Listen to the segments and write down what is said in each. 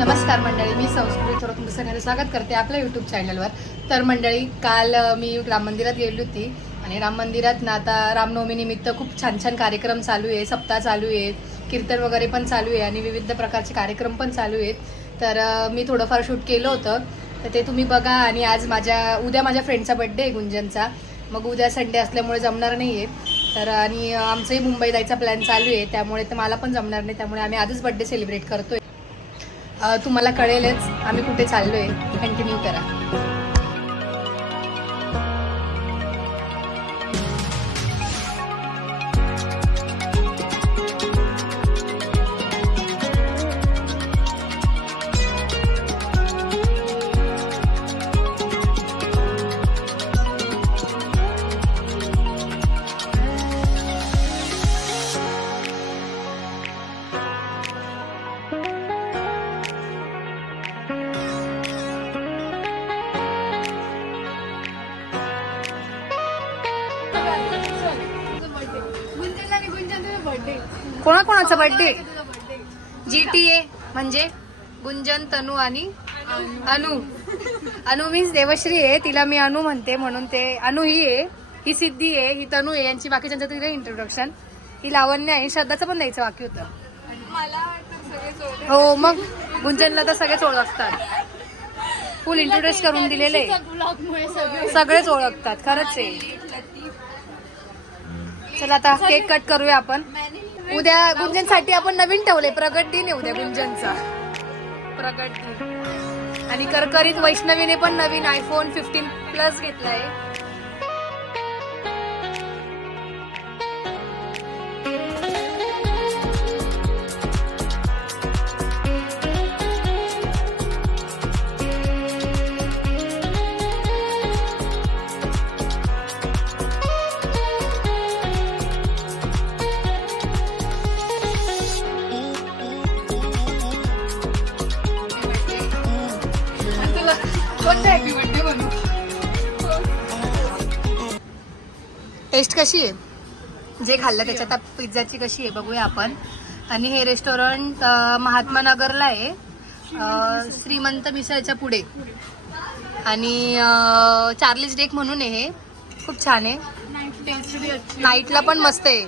नमस्कार मंडळी, मी संस्कृती थोडं तुमचं सगळ्यांचं स्वागत करते आपल्या यूट्यूब चॅनलवर. तर मंडळी, काल मी राम मंदिरात गेली होती आणि राम मंदिरात ना आता रामनवमी निमित्त खूप छान छान कार्यक्रम चालू आहे, सप्ताह चालू आहे, कीर्तन वगैरे पण चालू आहे आणि विविध प्रकारचे कार्यक्रम पण चालू आहेत. तर मी थोडंफार शूट केलं होतं, तर ते तुम्ही बघा. आणि आज उद्या माझ्या फ्रेंडचा बड्डे आहे गुंजनचा, मग उद्या संडे असल्यामुळे जमणार नाही आहे. तर आणि आमचंही मुंबई जायचा प्लॅन चालू आहे, त्यामुळे तर मला पण जमणार नाही, त्यामुळे आम्ही आजच बड्डे सेलिब्रेट करतोय. तुम्हाला कळेलच आम्ही कुठे चाललोय. कंटिन्यू करा. कोणाकोणाचा बर्थडे? GTA म्हणजे गुंजन, तनू आणि अनु मीन्स देवश्री आहे, तिला मी अनु म्हणते म्हणून ते अनु ही आहे, ही सिद्धी आहे, ही तनू आहे, यांची बाकीच्यांचं तिला इंट्रोडक्शन. ही लावण्य आहे, श्रद्धाचं पण द्यायचं बाकी होतं. हो, मग गुंजनला तर सगळेच ओळखतात, फुल इंट्रोड्यूस करून दिलेले, सगळेच ओळखतात, खरंच आहे. चला आता केक कट करूया आपण. उद्या गुंजनसाठी आपण नवीन ठेवले, प्रगट दिन आहे उद्या गुंजनचा, प्रगट दिन. आणि करकरीत वैष्णवीने पण नवीन iPhone 15 Plus घेतलाय. टेस्ट कशी आहे? जे खाल्लं त्याच्यात पिझ्झाची कशी आहे बघूया आपण. आणि हे रेस्टॉरंट महात्मा नगरला आहे, श्रीमंत मिसळच्या पुढे. आणि चार्लीज डेक म्हणून आहे, हे खूप छान आहे, नाईटला पण मस्त आहे.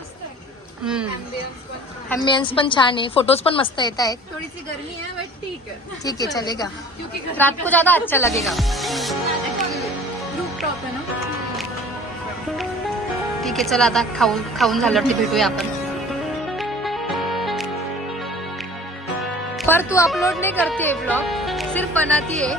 ॲम्बियन्स पण छान आहे, फोटोज पण मस्त येत आहेत. थोडीशी गर्मी है बट ठीक है, ठीक है चलेगा, रात को ज्यादा अच्छा लगेगा. रूफटॉप है ना. ठीक आहे, चला आता खाऊन झाल्यावरती भेटूया आपण. पर तू अपलोड नहीं करती है ब्लॉग, सिर्फ बनाती है.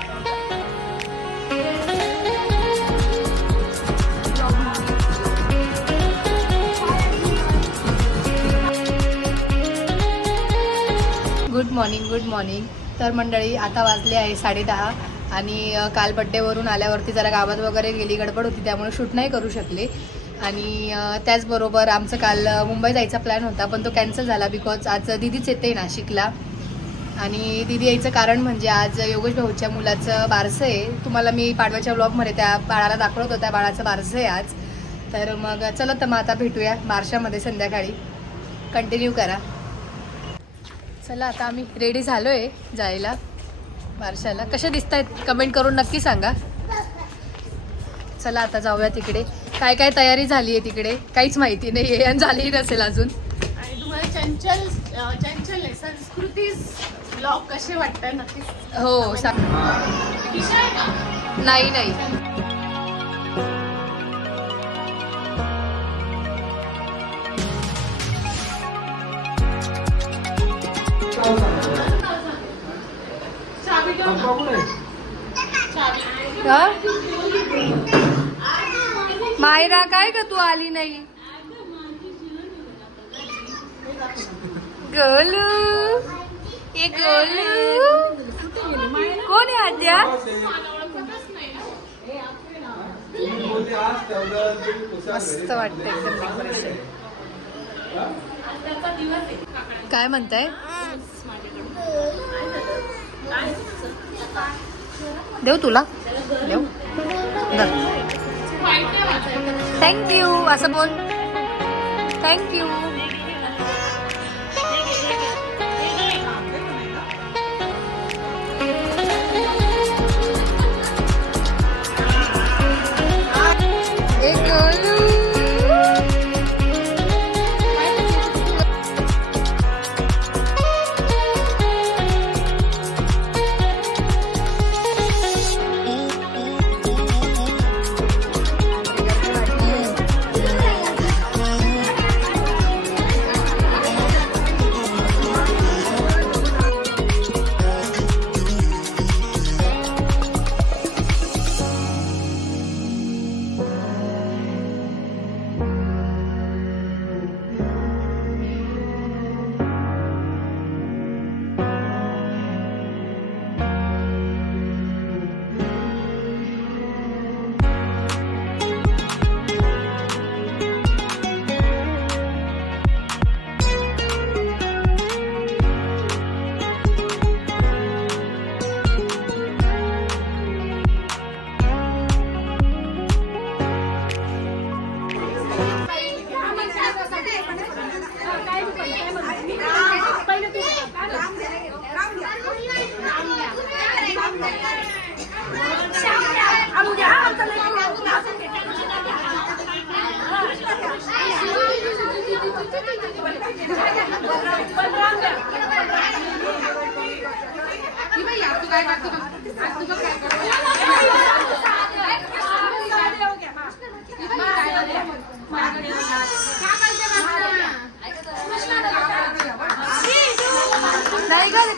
Good morning. तर मंडळी, आता वाजले आहे 10:30 आणि काल बड्डेवरून आल्यावरती जरा गावात वगैरे गेली, गडबड होती, त्यामुळे शूट नाही करू शकले. आणि त्याचबरोबर आमचं काल मुंबई जायचा प्लॅन होता, पण तो कॅन्सल झाला बिकॉज आज दिदीच येते नाशिकला. आणि दिदी यायचं कारण म्हणजे आज योगेश भाऊच्या मुलाचं बारसं आहे. तुम्हाला मी पाडव्याच्या ब्लॉगमध्ये त्या बाळाला दाखवत होता, त्या बाळाचं बारसं आहे आज. तर मग चला, तर मग आता भेटूया बारशामध्ये संध्याकाळी. कंटिन्यू करा. चला, आता आम्ही रेडी झालो आहे जायला बारशाला. कशा दिसत आहेत कमेंट करून नक्की सांगा. चला आता जाऊया तिकडे. काय काय तयारी झाली आहे तिकडे काहीच माहिती नाही आहे, आणि झालीही नसेल अजून. आणि तुम्हाला चंचल संस्कृती ब्लॉग कसे वाटतात नक्की. हो नाही मायरा, काय ग तू आली नाही? गोलू, ए गोलू, कोण आहे आद्या? मस्त वाटतं एकदम डेकोरेशन. काय म्हणताय? देऊ तुला, देऊ. थँक्यू असं बोल. थँक्यू.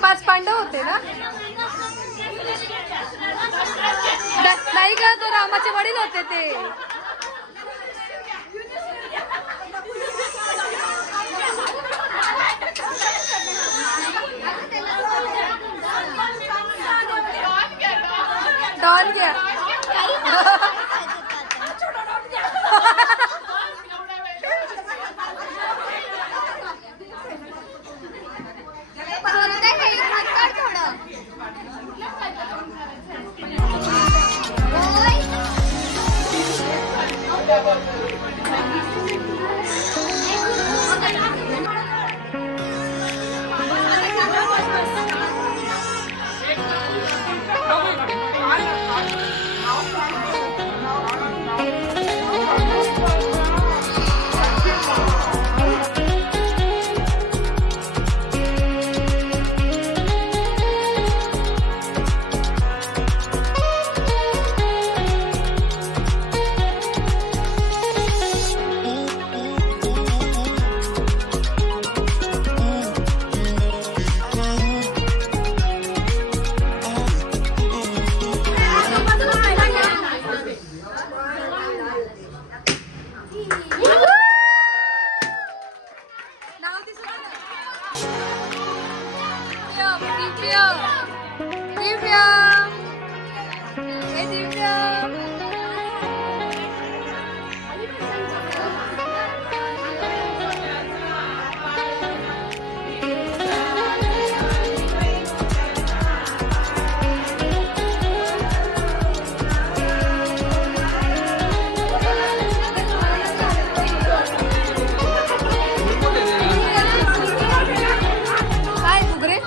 5 पांडव होते ना? नाही का, तो रामाचे वडील होते ते. डॉन घ्या.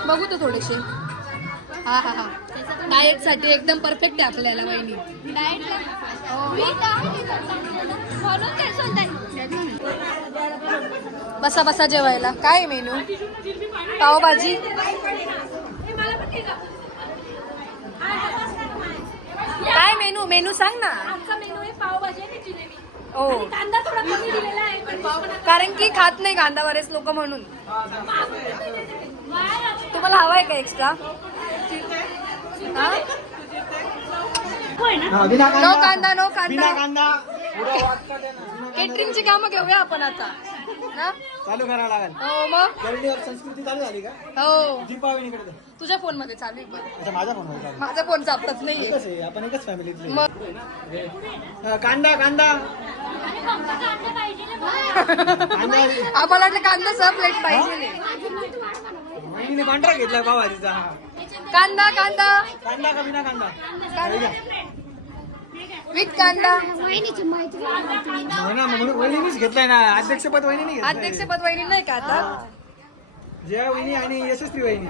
बघू तो थोडेसे. हा हा हा, डाएट साठी एकदम परफेक्ट आहे आपल्याला वहिनी. बसा बसा जेवायला. काय मेनू? पावभाजी. काय मेनू? मेनू सांग ना. आमचा मेनू आहे पावभाजी आणि जिलेबी. हो, कांदा थोडा कमी दिलेला आहे पण कारण की खात नाही कांदा बरेच लोक म्हणून. तुम्हाला हवाय का एक्स्ट्रा? नो कांदा, नो कांदा. केटरिंगची कामं घेऊया आपण आता ना. चालू करावं लागेल. हो मग. गरडीवर संस्कृती चालू झाली का? हो, दीपावलीकडे तुझ्या फोन मध्ये चालू आहे पण. अच्छा, माझ्या फोनवर चालू. माझा फोन चालतच नाहीये. एकच आहे, आपण एकच फॅमिलीतले. मग कांदा कांदा कांदा. आम्हाला वाटलं कांदा सह प्लेट पाहिजे. वहिनीने कॉन्ट्रॅक्ट घेतला पावभाजीचा. कांदा कांदा कांदा का बिना कांदा? विथ कांदा. हो ना, म्हणून वहिनीनेच घेतलाय ना. अध्यक्षपद वहिनीने घेतलंय. अध्यक्षपद वहिनी नाही का आता? जया वहिनी आणि यशस्वी वहिनी.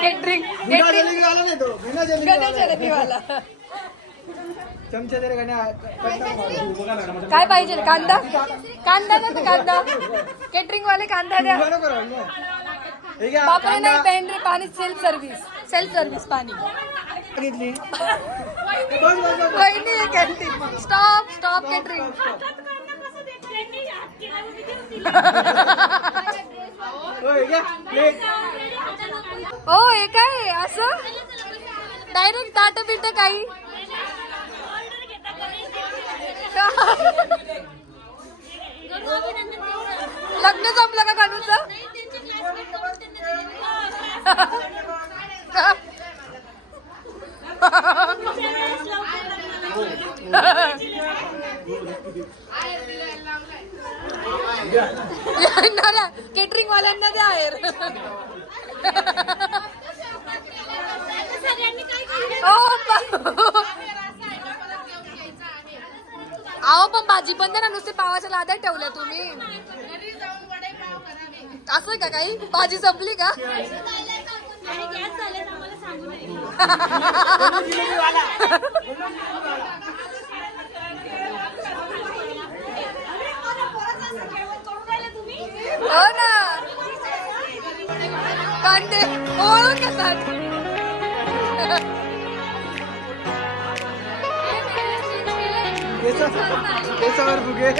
केटरिंग बिना जलेबीवाला नाही तो, बिना जलेबीवाला. चमचे तरी काय पाहिजे? कांदा कांदा ना, तर कांदा. केटरिंग वाले कांदा द्या. बापरे नाही, पेंड्री पाणी सेल्फ सर्व्हिस पाणी. घेतली. वहिनी आहे कॅन्टीन. Stop catering. हो, हे काय असं डायरेक्ट ताट पिट काही. लग्न जमलं का कानूचं? केटरिंग वाल्यांना द्या आहेर. अहो पण भाजी पण द्या ना, नुसते पावाच्या लाद्या ठेवल्या तुम्ही. असं का काही? भाजी संपली का? हो ना, कांदे ओळून घेतात. केसावर फुगे.